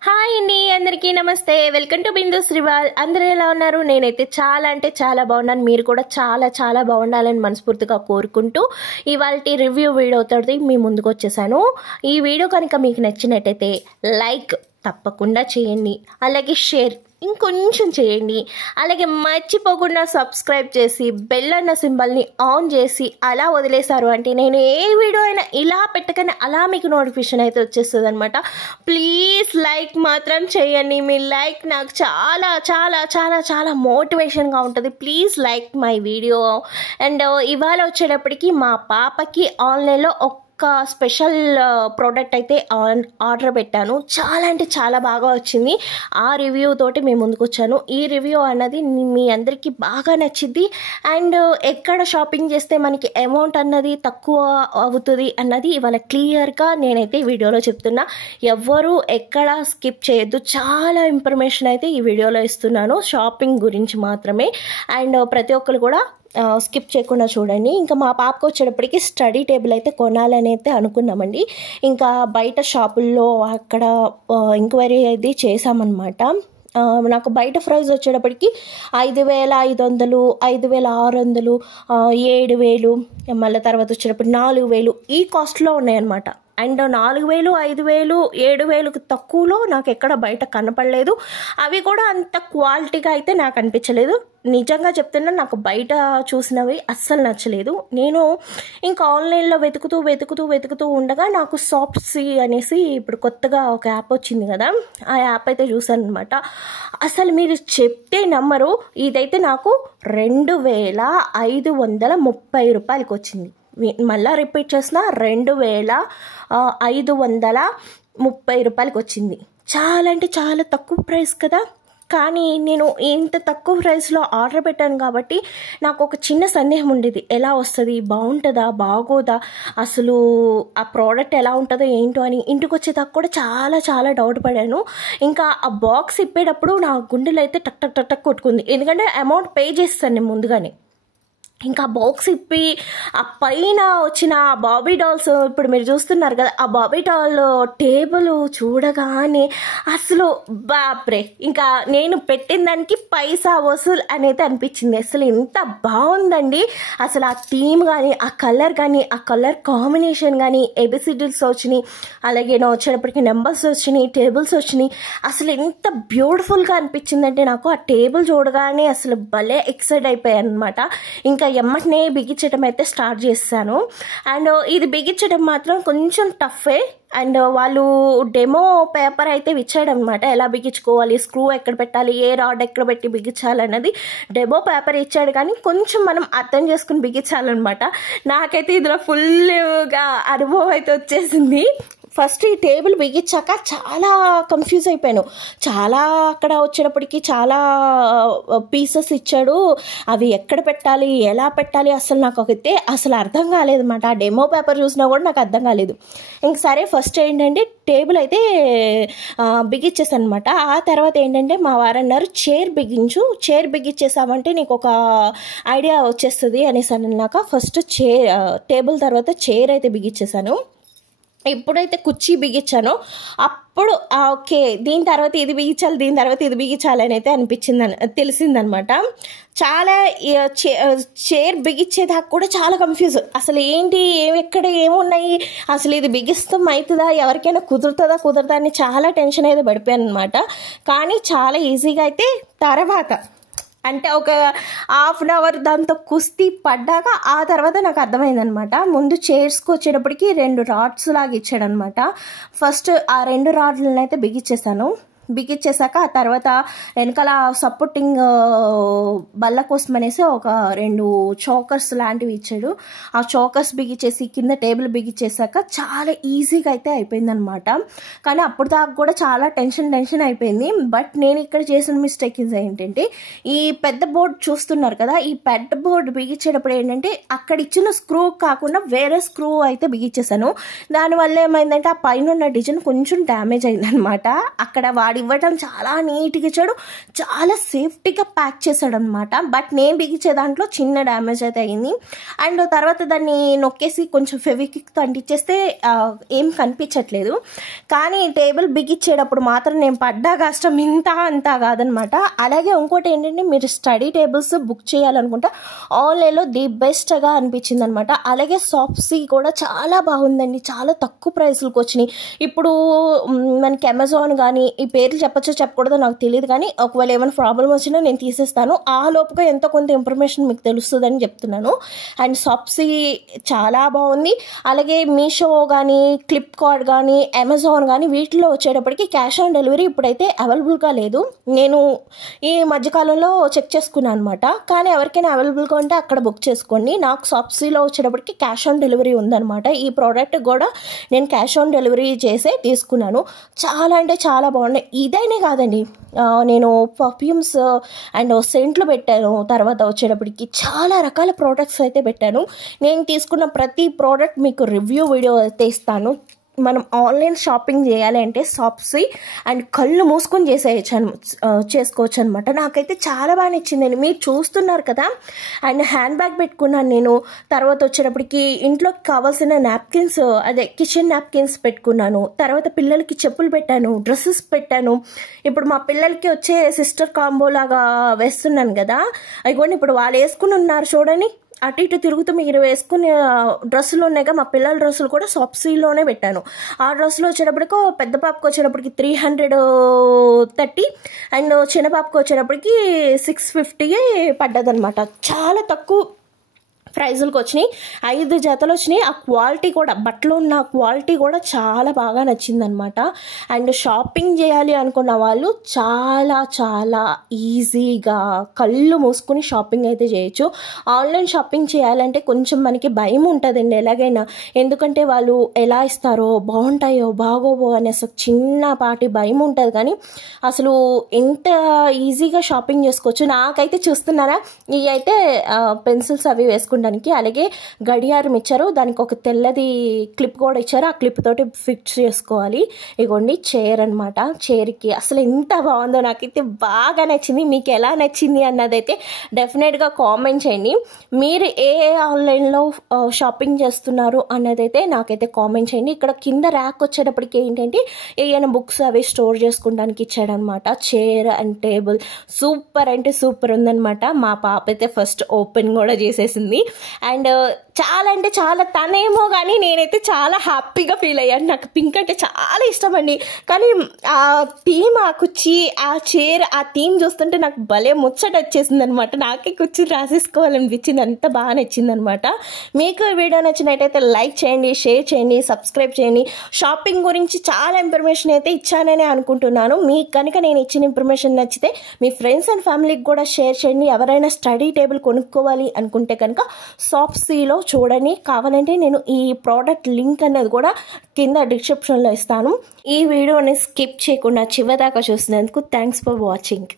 Hi అండి, అందరికీ నమస్తే. వెల్కమ్ టు బిందు శ్రీవాల్. అందరూ ఎలా ఉన్నారు? నేనైతే చాలా అంటే చాలా బాగున్నాను. మీరు కూడా చాలా చాలా బాగుండాలని మనస్ఫూర్తిగా కోరుకుంటూ ఇవాల్టి రివ్యూ వీడియోతోటి మీ ముందుకు వచ్చేసాను. ఈ వీడియో కనుక మీకు నచ్చినట్టయితే లైక్ తప్పకుండా చేయండి, అలాగే షేర్ ఇంకొంచెం చేయండి, అలాగే మర్చిపోకుండా సబ్స్క్రైబ్ చేసి బెల్ అన్న సింబల్ని ఆన్ చేసి అలా వదిలేశారు అంటే నేను ఏ వీడియో అయినా ఇలా పెట్టగానే అలా మీకు నోటిఫికేషన్ అయితే వచ్చేస్తుంది అనమాట. ప్లీజ్ లైక్ మాత్రం చేయండి. మీ లైక్ నాకు చాలా చాలా చాలా చాలా మోటివేషన్గా ఉంటుంది. Please like my video. And ఇవాళ వచ్చేటప్పటికి మా పాపకి ఆన్లైన్లో స్పెషల్ ప్రోడక్ట్ అయితే ఆర్డర్ పెట్టాను. చాలా అంటే చాలా బాగా వచ్చింది. ఆ రివ్యూ తోటి మేము ముందుకు వచ్చాను. ఈ రివ్యూ అన్నది మీ అందరికీ బాగా నచ్చింది. అండ్ ఎక్కడ షాపింగ్ చేస్తే మనకి అమౌంట్ అన్నది తక్కువ అవుతుంది అన్నది ఇవాళ క్లియర్గా నేనైతే వీడియోలో చెప్తున్నా. ఎవ్వరూ ఎక్కడ స్కిప్ చేయొద్దు. చాలా ఇన్ఫర్మేషన్ అయితే ఈ వీడియోలో ఇస్తున్నాను షాపింగ్ గురించి మాత్రమే. అండ్ ప్రతి ఒక్కరు కూడా స్కిప్ చేయకుండా చూడండి. ఇంకా మా పాపకు వచ్చేటప్పటికి స్టడీ టేబుల్ అయితే కొనాలని అయితే అనుకున్నామండి. ఇంకా బయట షాపుల్లో అక్కడ ఎంక్వైరీ అయితే చేసామన్నమాట. నాకు బయట ప్రైస్ వచ్చేటప్పటికి 5,500, 5,600, 7,000, మళ్ళీ తర్వాత వచ్చేటప్పుడు 4,000 ఈ కాస్ట్లో ఉన్నాయన్నమాట. అండ్ 4,000, 5,000, 7,000కి తక్కువలో నాకు ఎక్కడ బయట కనపడలేదు. అవి కూడా అంత క్వాలిటీగా అయితే నాకు అనిపించలేదు. నిజంగా చెప్తున్నా, నాకు బయట చూసినవి అస్సలు నచ్చలేదు. నేను ఇంకా ఆన్లైన్లో వెతుకుతూ ఉండగా నాకు సాఫ్ట్సీ అనేసి ఇప్పుడు కొత్తగా ఒక యాప్ వచ్చింది కదా, ఆ యాప్ అయితే చూసాను అనమాట. అసలు మీరు చెప్తే నమ్మరు, ఇదైతే నాకు 2,530 రూపాయలకి వచ్చింది. మళ్ళీ రిపీట్ చేసిన 2,530 రూపాయలకి వచ్చింది. చాలా అంటే చాలా తక్కువ ప్రైస్ కదా. కానీ నేను ఇంత తక్కువ ప్రైస్లో ఆర్డర్ పెట్టాను కాబట్టి నాకు ఒక చిన్న సందేహం ఉండేది, ఎలా వస్తుంది, బాగుంటుందా బాగోదా, అసలు ఆ ప్రోడక్ట్ ఎలా ఉంటుందో ఏంటో అని. ఇంటికి వచ్చేదాకా కూడా చాలా చాలా డౌట్ పడాను. ఇంకా ఆ బాక్స్ ఇప్పేటప్పుడు నా గుండెలో అయితే టక్ టక్ టక్ టక్ కొట్టుకుంది. ఎందుకంటే అమౌంట్ పే చేస్తాను నేను ముందుగానే. ఇంకా బాక్స్ ఇప్పి ఆ పైన వచ్చిన బాబీ డాల్స్ ఇప్పుడు మీరు చూస్తున్నారు కదా, ఆ బాబీ డాల్ టేబుల్ చూడగానే అసలు బాప్రే, ఇంకా నేను పెట్టిన దానికి పైసా వసూలు అనేది అనిపించింది. అసలు ఎంత బాగుందండి. అసలు ఆ థీమ్ కానీ, ఆ కలర్ కానీ, ఆ కలర్ కాంబినేషన్ కానీ, ఏబిసిడీస్ వచ్చినాయి, అలాగే వచ్చేటప్పటికి నెంబర్స్ వచ్చినాయి, టేబుల్స్ వచ్చినాయి. అసలు ఎంత బ్యూటిఫుల్గా అనిపించిందంటే నాకు ఆ టేబుల్ చూడగానే అసలు భలే ఎక్సైట్ అయిపోయాను అనమాట. ఇంకా ఎమ్మటనే బిగించడం అయితే స్టార్ట్ చేశాను. అండ్ ఇది బిగించడం మాత్రం కొంచెం టఫే. అండ్ వాళ్ళు డెమో పేపర్ అయితే ఇచ్చాడనమాట, ఎలా బిగించుకోవాలి, స్క్రూ ఎక్కడ పెట్టాలి, ఏ రాడ్ ఎక్కడ పెట్టి బిగించాలన్నది డెమో పేపర్ ఇచ్చాడు. కానీ కొంచెం మనం అర్థం చేసుకుని బిగించాలన్నమాట. నాకైతే ఇందులో ఫుల్గా అనుభవం అయితే వచ్చేసింది. ఫస్ట్ ఈ టేబుల్ బిగించాక చాలా కన్ఫ్యూజ్ అయిపోయాను. చాలా అక్కడ వచ్చేటప్పటికి చాలా పీసెస్ ఇచ్చాడు, అవి ఎక్కడ పెట్టాలి, ఎలా పెట్టాలి, అసలు నాకు అయితే అసలు అర్థం కాలేదన్నమాట. ఆ డెమో పేపర్ చూసినా కూడా నాకు అర్థం కాలేదు. ఇంక సరే ఫస్ట్ ఏంటంటే టేబుల్ అయితే బిగించేసాను అనమాట. ఆ తర్వాత ఏంటంటే మా వారు అన్నారు, చైర్ బిగించేసామంటే నీకు ఒక ఐడియా వచ్చేస్తుంది అనేసి అన్నాక ఫస్ట్ టేబుల్ తర్వాత చైర్ అయితే బిగించేసాను. ఎప్పుడైతే కుర్చీ బిగించానో అప్పుడు ఓకే, దీని తర్వాత ఇది బిగించాలి అని అయితే తెలిసిందనమాట. చాలా చైర్ బిగించేదాకా కూడా చాలా కన్ఫ్యూజ్. అసలు ఏంటి, ఎక్కడ ఏమున్నాయి, అసలు ఇది బిగిస్తాం అవుతుందా, ఎవరికైనా కుదరదా అని చాలా టెన్షన్ అయితే పడిపోయాను అనమాట. కానీ చాలా ఈజీగా అయితే తర్వాత అంటే ఒక ½ అన్ అవర్ దాంతో కుస్తీ పడ్డాక ఆ తర్వాత నాకు అర్థమైందనమాట. ముందు చైర్స్కి వచ్చేటప్పటికి 2 రాడ్స్ లాగా ఇచ్చాడనమాట. ఫస్ట్ ఆ 2 రాడ్లను అయితే బిగించేసాక ఆ తర్వాత వెనకాల సపోర్టింగ్ బల్ల కోసం అనేసి ఒక 2 చోకర్స్ లాంటివి ఇచ్చాడు. ఆ చోకర్స్ బిగించేసి కింద టేబుల్ బిగించేసాక చాలా ఈజీగా అయితే అయిపోయిందనమాట. కానీ అప్పుడు దాకా కూడా చాలా టెన్షన్ అయిపోయింది. బట్ నేను ఇక్కడ చేసిన మిస్టేక్ ఏంటంటే, ఈ పెద్ద బోర్డు చూస్తున్నారు కదా, ఈ పెద్ద బోర్డు బిగించేటప్పుడు ఏంటంటే అక్కడ ఇచ్చిన స్క్రూ కాకుండా వేరే స్క్రూ అయితే బిగించేసాను. దానివల్ల ఏమైందంటే ఆ పైన ఉన్న డిజైన్ కొంచెం డ్యామేజ్ అయిందనమాట. అక్కడ వాడివ్వటం చాలా నీట్గా ఇచ్చాడు, చాలా సేఫ్టీగా ప్యాక్ చేశాడు అనమాట. బట్ నేను బిగించే దాంట్లో చిన్న డ్యామేజ్ అయితే అయింది. అండ్ తర్వాత దాన్ని నొక్కేసి కొంచెం ఫెవిక్విక్తో అంటించేస్తే ఏం కనిపించట్లేదు. కానీ టేబుల్ బిగించేటప్పుడు మాత్రం నేను పడ్డా కష్టం ఇంత అంతా కాదనమాట. అలాగే ఇంకోటి ఏంటంటే, మీరు స్టడీ టేబుల్స్ బుక్ చేయాలనుకుంటే ఆన్లైన్లో ది బెస్ట్గా అనిపించింది అనమాట. అలాగే సాఫ్సీ కూడా చాలా బాగుందండి, చాలా తక్కువ ప్రైస్లకు వచ్చినాయి. ఇప్పుడు మనకి అమెజాన్ కానీ, ఈ పేర్లు చెప్పచ్చో చెప్పకూడదో నాకు తెలియదు, కానీ ఒకవేళ ఏమైనా ప్రాబ్లం వచ్చినా నేను తీసేస్తాను. ఆ లోపుగా ఎంతో కొంత ఇన్ఫర్మేషన్ మీకు తెలుస్తుందని చెప్తున్నాను. అండ్ సాఫ్సీ చాలా బాగుంది. అలాగే మీషో కానీ, ఫ్లిప్కార్ట్ కానీ, అమెజాన్ కానీ వీటిలో వచ్చేటప్పటికి క్యాష్ ఆన్ డెలివరీ ఇప్పుడైతే అవైలబుల్గా లేదు. నేను ఈ మధ్యకాలంలో చెక్ చేసుకున్నాను అనమాట. కానీ ఎవరికైనా అవైలబుల్గా ఉంటే అక్కడ బుక్ చేసుకోండి. నాకు సాఫ్సీలో వచ్చేటప్పటికి క్యాష్ ఆన్ డెలివరీ ఉందన్నమాట. ఈ ప్రోడక్ట్ కూడా నేను క్యాష్ ఆన్ డెలివరీ చేసే తీసుకున్నాను. చాలా అంటే చాలా బాగున్నాయి. ఇదైనా కాదండి, నేను పర్ఫ్యూమ్స్ అండ్ సెంట్లు పెట్టాను. తర్వాత వచ్చేటప్పటికి చాలా రకాల ప్రోడక్ట్స్ అయితే పెట్టాను. నేను తీసుకున్న ప్రతి ప్రోడక్ట్ మీకు రివ్యూ వీడియో అయితే ఇస్తాను. మనం ఆన్లైన్ షాపింగ్ చేయాలి అంటే సాఫ్సీ అండ్ కళ్ళు మూసుకొని చేసుకోవచ్చు అనమాట. నాకైతే చాలా బాగా నచ్చిందండి. మీరు చూస్తున్నారు కదా. అండ్ హ్యాండ్ బ్యాగ్ పెట్టుకున్నాను నేను. తర్వాత వచ్చేటప్పటికి ఇంట్లోకి కావాల్సిన నాప్కిన్స్, అదే కిచెన్ నాప్కిన్స్ పెట్టుకున్నాను. తర్వాత పిల్లలకి చెప్పులు పెట్టాను, డ్రెస్సెస్ పెట్టాను. ఇప్పుడు మా పిల్లలకి వచ్చే సిస్టర్ కాంబో లాగా వేస్తున్నాను కదా, అదిగోండి ఇప్పుడు వాళ్ళు వేసుకుని ఉన్నారు చూడండి. అటు ఇటు తిరుగుతూ మీరు వేసుకునే డ్రెస్సులు ఉన్నాయిగా, మా పిల్లల డ్రెస్సులు కూడా సాఫ్సీలోనే పెట్టాను. ఆ డ్రెస్సులు వచ్చేటప్పటికి పెద్ద పాపకు వచ్చేటప్పటికి 330 అండ్ చిన్న పాపకు వచ్చేటప్పటికి 650 పడ్డదనమాట. చాలా తక్కువ ప్రైజులకు వచ్చినాయి. 5 జతలు వచ్చినాయి. ఆ క్వాలిటీ కూడా, బట్టలు ఉన్న క్వాలిటీ కూడా చాలా బాగా నచ్చిందనమాట. అండ్ షాపింగ్ చేయాలి అనుకున్న వాళ్ళు చాలా చాలా ఈజీగా కళ్ళు మూసుకుని షాపింగ్ అయితే చేయొచ్చు. ఆన్లైన్ షాపింగ్ చేయాలంటే కొంచెం మనకి భయం ఉంటుందండి ఎలాగైనా, ఎందుకంటే వాళ్ళు ఎలా ఇస్తారో, బాగుంటాయో బాగోవో అనే చిన్నపాటి భయం ఉంటుంది. కానీ అసలు ఎంత ఈజీగా షాపింగ్ చేసుకోవచ్చు. నాకైతే చూస్తున్నారా, ఇవి అయితే పెన్సిల్స్ అవి వేసుకుంటాను. అలాగే గడియారం ఇచ్చారు, దానికి ఒక తెల్లది క్లిప్ కూడా ఇచ్చారు. ఆ క్లిప్ తోటి ఫిక్స్ చేసుకోవాలి. ఇగోండి చైర్ అనమాట. చైర్కి అసలు ఎంత బాగుందో, నాకైతే బాగా నచ్చింది. మీకు ఎలా నచ్చింది అన్నదైతే డెఫినెట్గా కామెంట్ చేయండి. మీరు ఏ ఆన్లైన్లో షాపింగ్ చేస్తున్నారు అన్నదైతే నాకైతే కామెంట్ చేయండి. ఇక్కడ కింద ర్యాక్ వచ్చేటప్పటికి ఏంటంటే ఏమైనా బుక్స్ అవి స్టోర్ చేసుకోవడానికి ఇచ్చాడనమాట. చైర్ అండ్ టేబుల్ సూపర్ అంటే సూపర్ ఉందనమాట. మా పాప అయితే ఫస్ట్ ఓపెన్ కూడా చేసేసింది. అండ్ చాలా అంటే చాలా, తనేమో కానీ నేనైతే చాలా హ్యాపీగా ఫీల్ అయ్యాను. నాకు పింక్ అంటే చాలా ఇష్టం అండి. కానీ ఆ థీమ్, ఆ కుర్చీ, ఆ చైర్, ఆ థీమ్ చూస్తుంటే నాకు భలే ముచ్చట వచ్చేసింది అనమాట. నాకే కుర్చీ రాసేసుకోవాలనిపించింది, అంత బాగా నచ్చింది అనమాట. మీకు ఈ వీడియో నచ్చినట్టయితే లైక్ చేయండి, షేర్ చేయండి, సబ్స్క్రైబ్ చేయండి. షాపింగ్ గురించి చాలా ఇన్ఫర్మేషన్ అయితే ఇచ్చాననే అనుకుంటున్నాను. మీకు కనుక నేను ఇచ్చిన ఇన్ఫర్మేషన్ నచ్చితే మీ ఫ్రెండ్స్ అండ్ ఫ్యామిలీకి కూడా షేర్ చేయండి. ఎవరైనా స్టడీ టేబుల్ కొనుక్కోవాలి అనుకుంటే కనుక సాఫ్సీలో చూడండి. కావాలంటే నేను ఈ ప్రోడక్ట్ లింక్ అన్నది కూడా కింద డిస్క్రిప్షన్లో ఇస్తాను. ఈ వీడియోని స్కిప్ చేయకుండా చివరిదాకా చూసినందుకు థ్యాంక్స్ ఫర్ వాచింగ్.